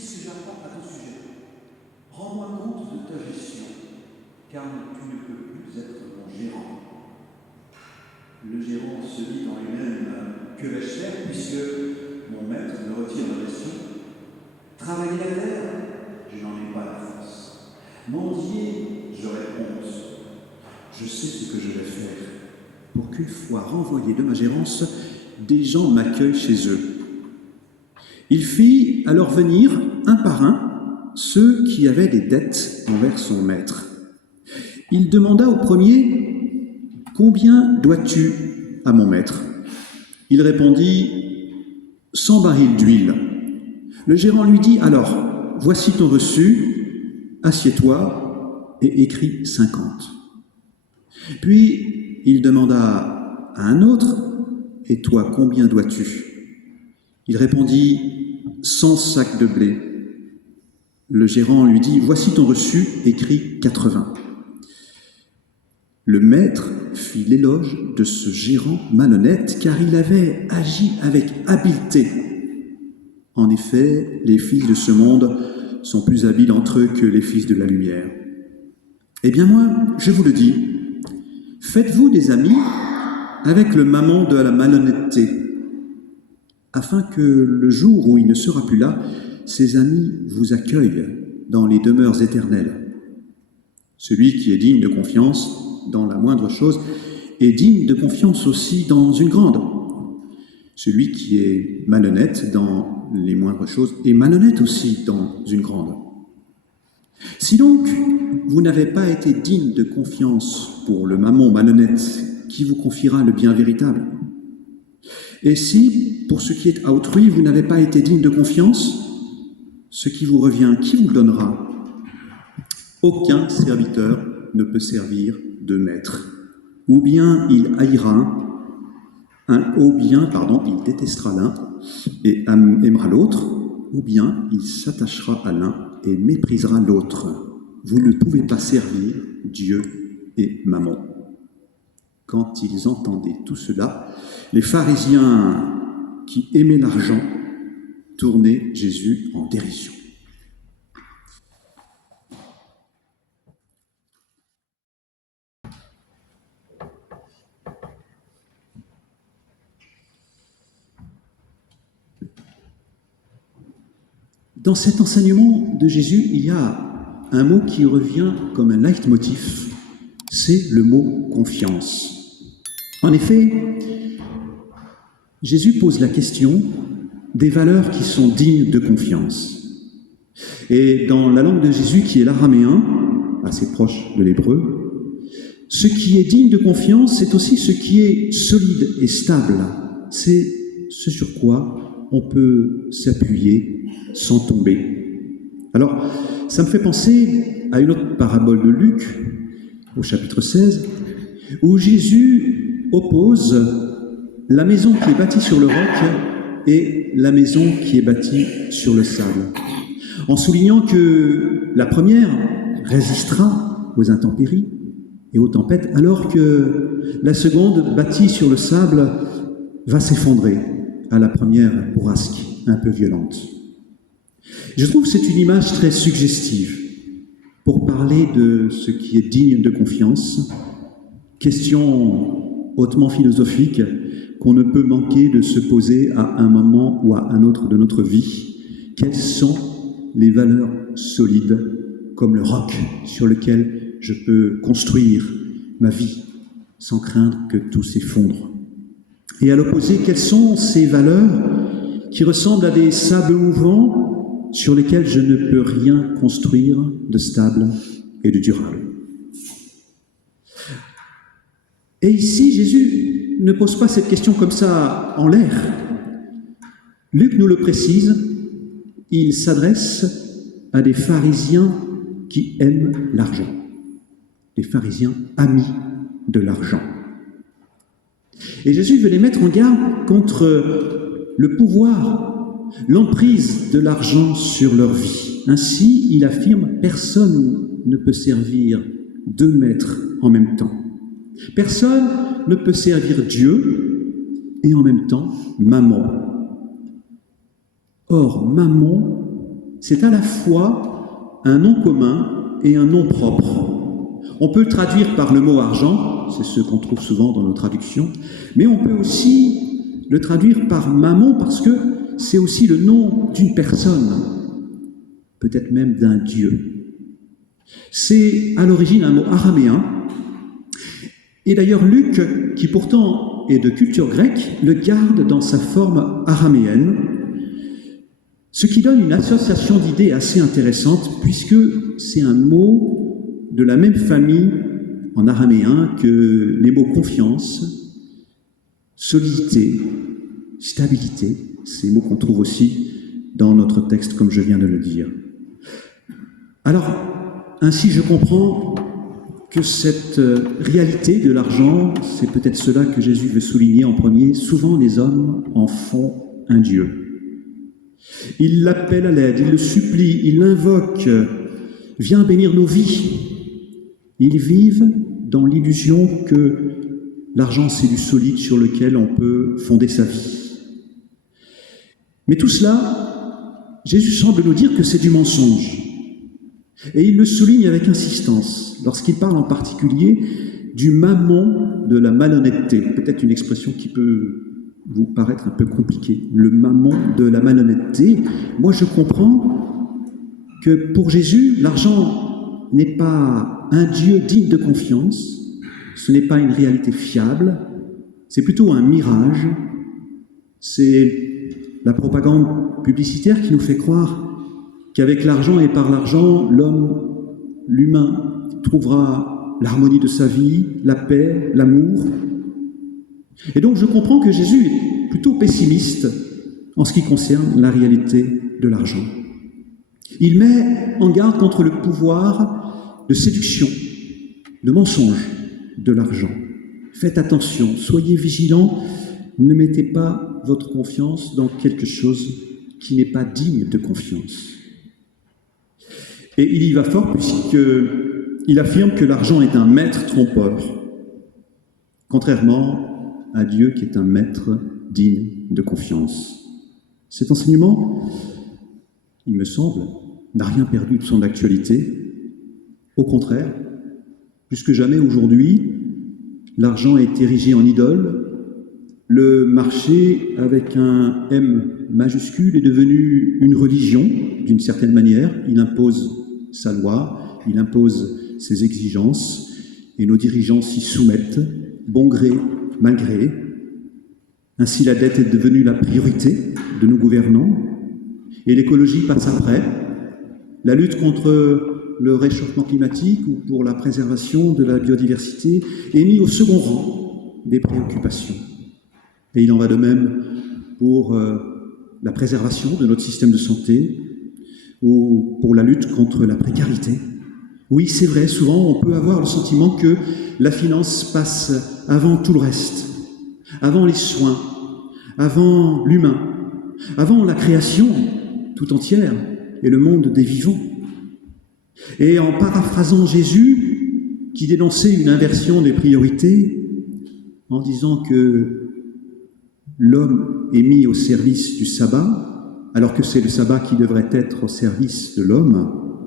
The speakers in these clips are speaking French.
Qu'est-ce que j'apprends à ton sujet? Rends-moi compte de ta gestion, car tu ne peux plus être mon gérant. Le gérant se dit en lui-même, que vais-je faire puisque mon maître me retire ma gestion? Travailler la terre, je n'en ai pas la force. Mendier, j'aurais honte. Je sais ce que je vais faire pour qu'une fois renvoyé de ma gérance, des gens m'accueillent chez eux. Il fit alors venir, un par un, ceux qui avaient des dettes envers son maître. Il demanda au premier, « Combien dois-tu à mon maître ?» Il répondit, « 100 barils d'huile. » Le gérant lui dit, « Alors, voici ton reçu, assieds-toi et écris 50. » Puis il demanda à un autre, « Et toi, combien dois-tu » Il répondit, 100 sacs de blé. Le gérant lui dit, « Voici ton reçu, écrit 80. » Le maître fit l'éloge de ce gérant malhonnête, car il avait agi avec habileté. En effet, les fils de ce monde sont plus habiles entre eux que les fils de la lumière. Eh bien moi, je vous le dis, faites-vous des amis avec le mammon de la malhonnêteté, afin que le jour où il ne sera plus là, ses amis vous accueillent dans les demeures éternelles. Celui qui est digne de confiance dans la moindre chose est digne de confiance aussi dans une grande. Celui qui est malhonnête dans les moindres choses est malhonnête aussi dans une grande. Si donc vous n'avez pas été digne de confiance pour le mammon malhonnête, qui vous confiera le bien véritable? Et si, pour ce qui est à autrui, vous n'avez pas été digne de confiance, ce qui vous revient, qui vous le donnera? Aucun serviteur ne peut servir de maître. Ou bien il haïra il détestera l'un et aimera l'autre, ou bien il s'attachera à l'un et méprisera l'autre. Vous ne pouvez pas servir Dieu et Mammon. Quand ils entendaient tout cela, les pharisiens qui aimaient l'argent tournaient Jésus en dérision. Dans cet enseignement de Jésus, il y a un mot qui revient comme un leitmotiv, c'est le mot confiance. En effet, Jésus pose la question des valeurs qui sont dignes de confiance. Et dans la langue de Jésus, qui est l'araméen, assez proche de l'hébreu, ce qui est digne de confiance, c'est aussi ce qui est solide et stable. C'est ce sur quoi on peut s'appuyer sans tomber. Alors, ça me fait penser à une autre parabole de Luc, au chapitre 16, où Jésus oppose la maison qui est bâtie sur le roc et la maison qui est bâtie sur le sable, en soulignant que la première résistera aux intempéries et aux tempêtes, alors que la seconde, bâtie sur le sable, va s'effondrer à la première bourrasque un peu violente. Je trouve que c'est une image très suggestive pour parler de ce qui est digne de confiance, question hautement philosophique qu'on ne peut manquer de se poser à un moment ou à un autre de notre vie. Quelles sont les valeurs solides, comme le roc sur lequel je peux construire ma vie sans craindre que tout s'effondre? Et à l'opposé, quelles sont ces valeurs qui ressemblent à des sables mouvants sur lesquels je ne peux rien construire de stable et de durable? Et ici, Jésus ne pose pas cette question comme ça en l'air. Luc nous le précise, il s'adresse à des pharisiens qui aiment l'argent, des pharisiens amis de l'argent. Et Jésus veut les mettre en garde contre le pouvoir, l'emprise de l'argent sur leur vie. Ainsi, il affirme, personne ne peut servir deux maîtres en même temps. Personne ne peut servir Dieu et en même temps Mammon. Or, Mammon c'est à la fois un nom commun et un nom propre. On peut le traduire par le mot argent, c'est ce qu'on trouve souvent dans nos traductions, mais on peut aussi le traduire par mammon parce que c'est aussi le nom d'une personne, peut-être même d'un dieu. C'est à l'origine un mot araméen, et d'ailleurs Luc, qui pourtant est de culture grecque, le garde dans sa forme araméenne, ce qui donne une association d'idées assez intéressante, puisque c'est un mot de la même famille en araméen que les mots confiance, solidité, stabilité, ces mots qu'on trouve aussi dans notre texte, comme je viens de le dire. Alors, ainsi je comprends que cette réalité de l'argent, c'est peut-être cela que Jésus veut souligner en premier. Souvent les hommes en font un Dieu. Ils l'appellent à l'aide, ils le supplient, ils l'invoquent. Viens bénir nos vies. Ils vivent dans l'illusion que l'argent, c'est du solide sur lequel on peut fonder sa vie. Mais tout cela, Jésus semble nous dire que c'est du mensonge. Et il le souligne avec insistance, lorsqu'il parle en particulier du mammon de la malhonnêteté. Peut-être une expression qui peut vous paraître un peu compliquée. Le mammon de la malhonnêteté. Moi, je comprends que pour Jésus, l'argent n'est pas un Dieu digne de confiance, ce n'est pas une réalité fiable, c'est plutôt un mirage, c'est la propagande publicitaire qui nous fait croire qu'avec l'argent et par l'argent, l'humain trouvera l'harmonie de sa vie, la paix, l'amour. Et donc je comprends que Jésus est plutôt pessimiste en ce qui concerne la réalité de l'argent. Il met en garde contre le pouvoir de séduction, de mensonge de l'argent. Faites attention, soyez vigilants, ne mettez pas votre confiance dans quelque chose qui n'est pas digne de confiance. Et il y va fort puisqu'il affirme que l'argent est un maître trompeur, contrairement à Dieu qui est un maître digne de confiance. Cet enseignement, il me semble, n'a rien perdu de son actualité. Au contraire, plus que jamais aujourd'hui, l'argent est érigé en idole. Le marché, avec un M majuscule, est devenu une religion, d'une certaine manière. Il impose sa loi, il impose ses exigences, et nos dirigeants s'y soumettent, bon gré, mal gré. Ainsi, la dette est devenue la priorité de nos gouvernants, et l'écologie passe après. La lutte contre le réchauffement climatique ou pour la préservation de la biodiversité est mise au second rang des préoccupations. Et il en va de même pour la préservation de notre système de santé ou pour la lutte contre la précarité. Oui, c'est vrai, souvent on peut avoir le sentiment que la finance passe avant tout le reste, avant les soins, avant l'humain, avant la création tout entière et le monde des vivants. Et en paraphrasant Jésus, qui dénonçait une inversion des priorités, en disant que l'homme est mis au service du sabbat, alors que c'est le sabbat qui devrait être au service de l'homme.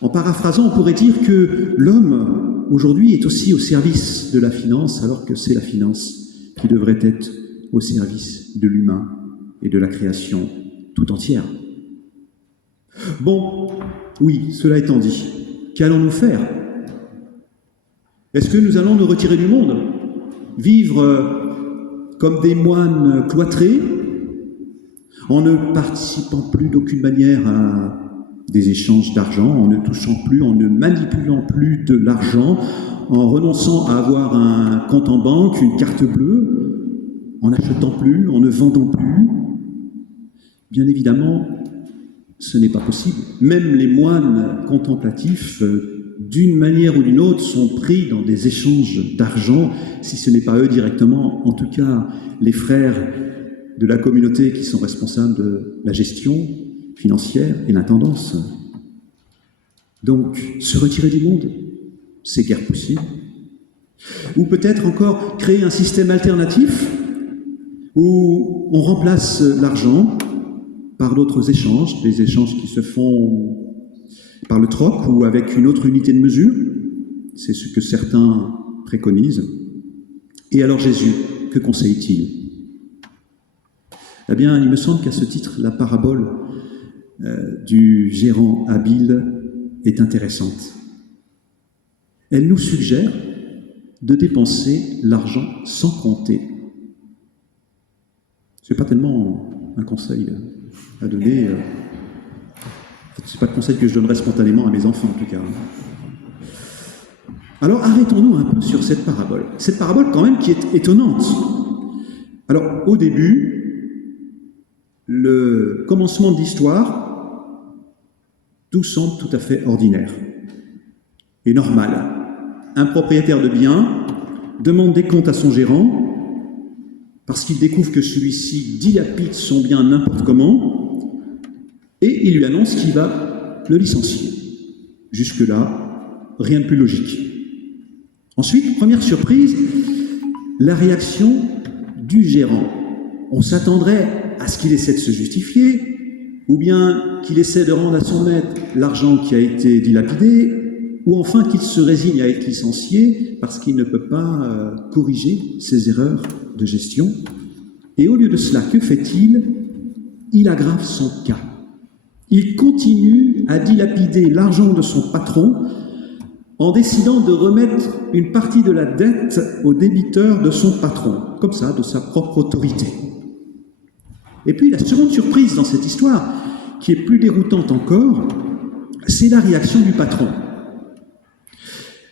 En paraphrasant, on pourrait dire que l'homme, aujourd'hui, est aussi au service de la finance, alors que c'est la finance qui devrait être au service de l'humain et de la création tout entière. Bon, oui, cela étant dit, qu'allons-nous faire? Est-ce que nous allons nous retirer du monde? Vivre comme des moines cloîtrés, en ne participant plus d'aucune manière à des échanges d'argent, en ne touchant plus, en ne manipulant plus de l'argent, en renonçant à avoir un compte en banque, une carte bleue, en n'achetant plus, en ne vendant plus? Bien évidemment, ce n'est pas possible. Même les moines contemplatifs, d'une manière ou d'une autre, sont pris dans des échanges d'argent, si ce n'est pas eux directement, en tout cas les frères de la communauté qui sont responsables de la gestion financière et l'intendance. Donc, se retirer du monde, c'est guère possible. Ou peut-être encore créer un système alternatif où on remplace l'argent par d'autres échanges, des échanges qui se font par le troc ou avec une autre unité de mesure. C'est ce que certains préconisent. Et alors Jésus, que conseille-t-il ? Eh bien, il me semble qu'à ce titre, la parabole du gérant habile est intéressante. Elle nous suggère de dépenser l'argent sans compter. Ce n'est pas tellement un conseil à donner. Ce n'est pas le conseil que je donnerais spontanément à mes enfants, en tout cas. Alors, arrêtons-nous un peu sur cette parabole. Cette parabole, quand même, qui est étonnante. Alors, au début, le commencement de l'histoire, tout semble tout à fait ordinaire et normal. Un propriétaire de biens demande des comptes à son gérant parce qu'il découvre que celui-ci dilapide son bien n'importe comment et il lui annonce qu'il va le licencier. Jusque-là, rien de plus logique. Ensuite, première surprise, la réaction du gérant. On s'attendrait à ce qu'il essaie de se justifier, ou bien qu'il essaie de rendre à son maître l'argent qui a été dilapidé, ou enfin qu'il se résigne à être licencié parce qu'il ne peut pas corriger ses erreurs de gestion. Et au lieu de cela, que fait-il ? Il aggrave son cas. Il continue à dilapider l'argent de son patron en décidant de remettre une partie de la dette au débiteur de son patron, comme ça, de sa propre autorité. Et puis la seconde surprise dans cette histoire, qui est plus déroutante encore, c'est la réaction du patron.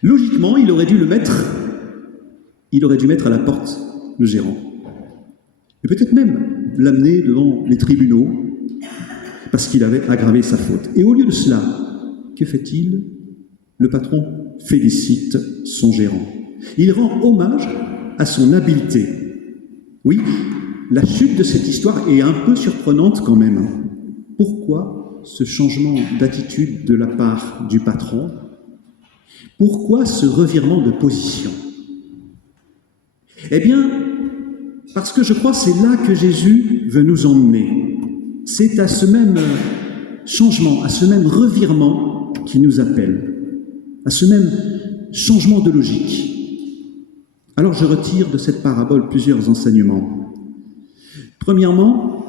Logiquement, il aurait dû mettre à la porte le gérant. Et peut-être même l'amener devant les tribunaux, parce qu'il avait aggravé sa faute. Et au lieu de cela, que fait-il ? Le patron félicite son gérant. Il rend hommage à son habileté. Oui, la chute de cette histoire est un peu surprenante quand même. Pourquoi ce changement d'attitude de la part du patron ? Pourquoi ce revirement de position ? Eh bien, parce que je crois que c'est là que Jésus veut nous emmener. C'est à ce même changement, à ce même revirement qui nous appelle, à ce même changement de logique. Alors je retire de cette parabole plusieurs enseignements. Premièrement,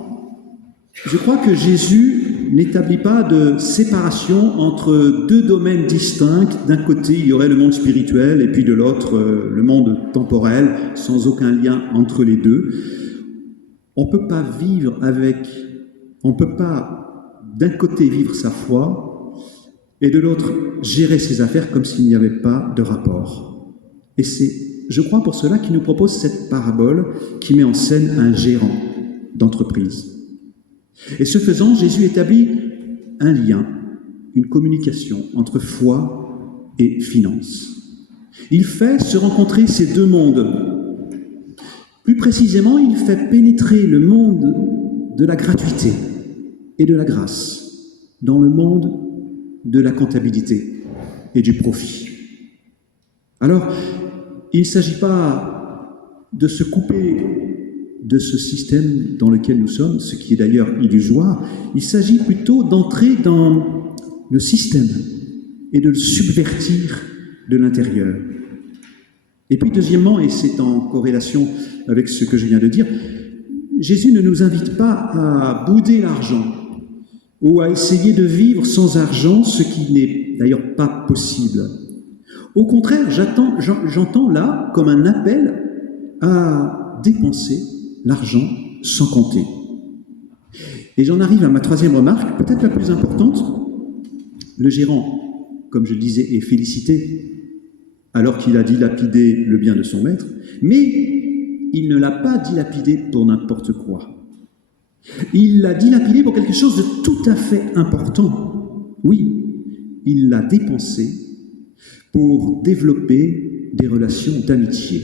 je crois que Jésus n'établit pas de séparation entre deux domaines distincts. D'un côté, il y aurait le monde spirituel et puis de l'autre, le monde temporel, sans aucun lien entre les deux. On ne peut pas d'un côté vivre sa foi et de l'autre gérer ses affaires comme s'il n'y avait pas de rapport. Et c'est, je crois, pour cela qu'il nous propose cette parabole qui met en scène un gérant d'entreprise. Et ce faisant, Jésus établit un lien, une communication entre foi et finance. Il fait se rencontrer ces deux mondes. Plus précisément, il fait pénétrer le monde de la gratuité et de la grâce dans le monde de la comptabilité et du profit. Alors, il ne s'agit pas de se couper de ce système dans lequel nous sommes, ce qui est d'ailleurs illusoire. Il s'agit plutôt d'entrer dans le système et de le subvertir de l'intérieur. Et puis deuxièmement, et c'est en corrélation avec ce que je viens de dire, Jésus ne nous invite pas à bouder l'argent ou à essayer de vivre sans argent, ce qui n'est d'ailleurs pas possible. Au contraire, j'entends là comme un appel à dépenser l'argent sans compter. Et j'en arrive à ma troisième remarque, peut-être la plus importante. Le gérant, comme je le disais, est félicité alors qu'il a dilapidé le bien de son maître, mais il ne l'a pas dilapidé pour n'importe quoi. Il l'a dilapidé pour quelque chose de tout à fait important. Oui, il l'a dépensé pour développer des relations d'amitié.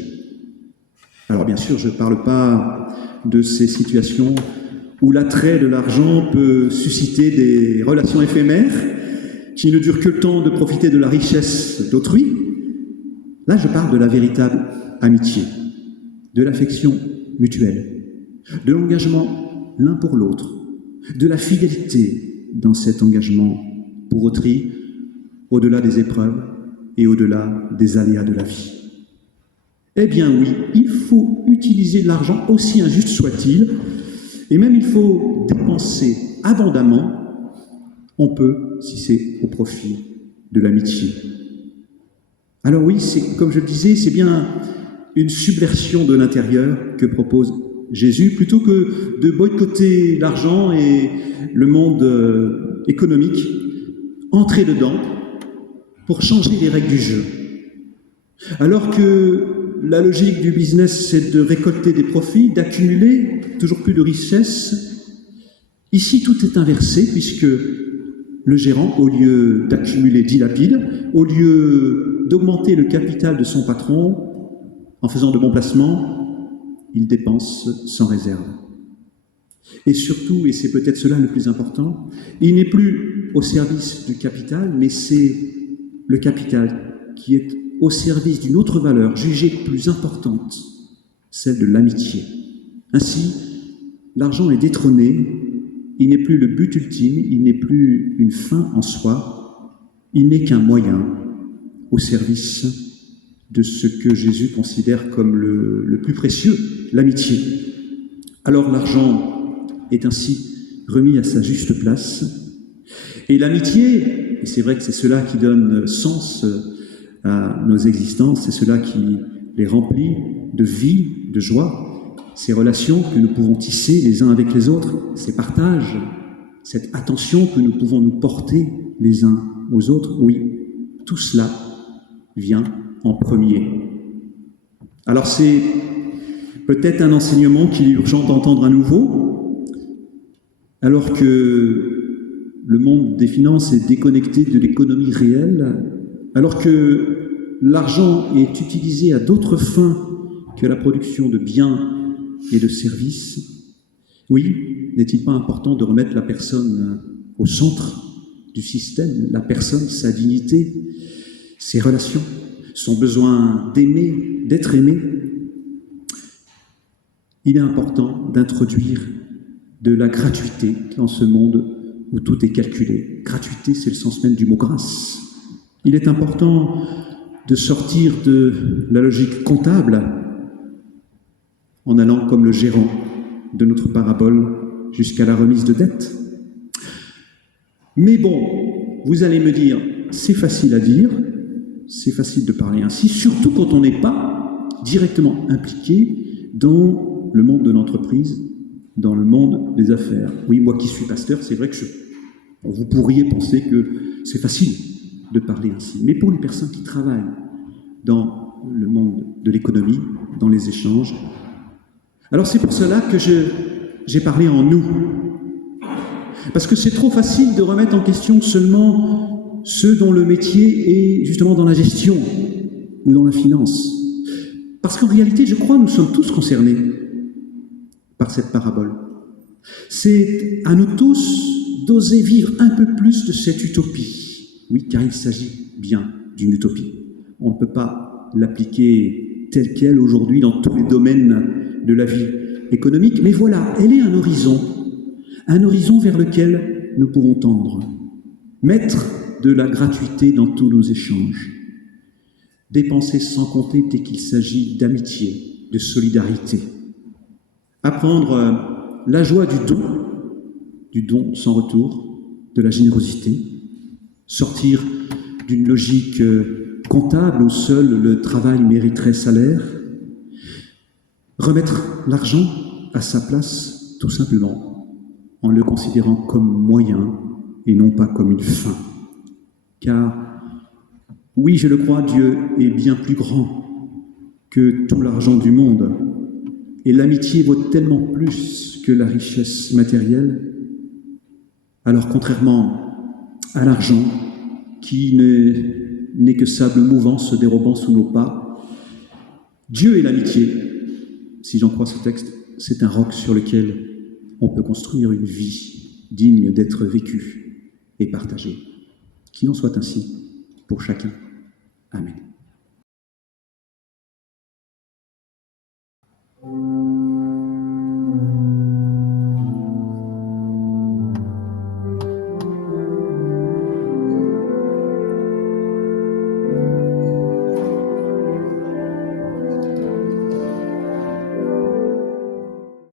Alors bien sûr, je ne parle pas de ces situations où l'attrait de l'argent peut susciter des relations éphémères qui ne durent que le temps de profiter de la richesse d'autrui. Là, je parle de la véritable amitié, de l'affection mutuelle, de l'engagement l'un pour l'autre, de la fidélité dans cet engagement pour autrui, au-delà des épreuves et au-delà des aléas de la vie. Eh bien oui, il faut utiliser l'argent, aussi injuste soit-il, et même il faut dépenser abondamment. On peut, si c'est au profit de l'amitié. Alors oui, c'est, comme je le disais, c'est bien une subversion de l'intérieur que propose Jésus, plutôt que de boycotter l'argent et le monde économique, entrer dedans pour changer les règles du jeu. Alors que la logique du business, c'est de récolter des profits, d'accumuler toujours plus de richesses, ici tout est inversé, puisque le gérant, au lieu d'accumuler, dilapide, au lieu d'augmenter le capital de son patron en faisant de bons placements, il dépense sans réserve. Et surtout, et c'est peut-être cela le plus important, il n'est plus au service du capital, mais c'est le capital qui est au service d'une autre valeur jugée plus importante, celle de l'amitié. Ainsi, l'argent est détrôné, il n'est plus le but ultime, il n'est plus une fin en soi, il n'est qu'un moyen au service de ce que Jésus considère comme le plus précieux, l'amitié. Alors l'argent est ainsi remis à sa juste place, et l'amitié, et c'est vrai que c'est cela qui donne sens à nos existences, c'est cela qui les remplit de vie, de joie, ces relations que nous pouvons tisser les uns avec les autres, ces partages, cette attention que nous pouvons nous porter les uns aux autres, oui, tout cela vient en premier. Alors c'est peut-être un enseignement qu'il est urgent d'entendre à nouveau, alors que le monde des finances est déconnecté de l'économie réelle, alors que l'argent est utilisé à d'autres fins que la production de biens et de services. Oui, n'est-il pas important de remettre la personne au centre du système, la personne, sa dignité, ses relations, son besoin d'aimer, d'être aimé? Il est important d'introduire de la gratuité dans ce monde où tout est calculé. Gratuité, c'est le sens même du mot grâce. Il est important de sortir de la logique comptable en allant comme le gérant de notre parabole jusqu'à la remise de dette. Mais bon, vous allez me dire, c'est facile à dire, c'est facile de parler ainsi, surtout quand on n'est pas directement impliqué dans le monde de l'entreprise, dans le monde des affaires. Oui, moi qui suis pasteur, c'est vrai que vous pourriez penser que c'est facile de parler ainsi. Mais pour les personnes qui travaillent dans le monde de l'économie, dans les échanges, alors c'est pour cela que j'ai parlé en nous. Parce que c'est trop facile de remettre en question seulement ceux dont le métier est justement dans la gestion ou dans la finance. Parce qu'en réalité, je crois, nous sommes tous concernés par cette parabole. C'est à nous tous d'oser vivre un peu plus de cette utopie. Oui, car il s'agit bien d'une utopie. On ne peut pas l'appliquer telle qu'elle aujourd'hui dans tous les domaines de la vie économique, mais voilà, elle est un horizon vers lequel nous pouvons tendre. Mettre de la gratuité dans tous nos échanges. Dépenser sans compter dès qu'il s'agit d'amitié, de solidarité. Apprendre la joie du don sans retour, de la générosité. Sortir d'une logique comptable où seul le travail mériterait salaire. Remettre l'argent à sa place, tout simplement, en le considérant comme moyen et non pas comme une fin. Car, oui, je le crois, Dieu est bien plus grand que tout l'argent du monde. Et l'amitié vaut tellement plus que la richesse matérielle. Alors, contrairement à l'argent, qui n'est que sable mouvant se dérobant sous nos pas, Dieu et l'amitié, si j'en crois ce texte, c'est un roc sur lequel on peut construire une vie digne d'être vécue et partagée. Qu'il en soit ainsi pour chacun. Amen.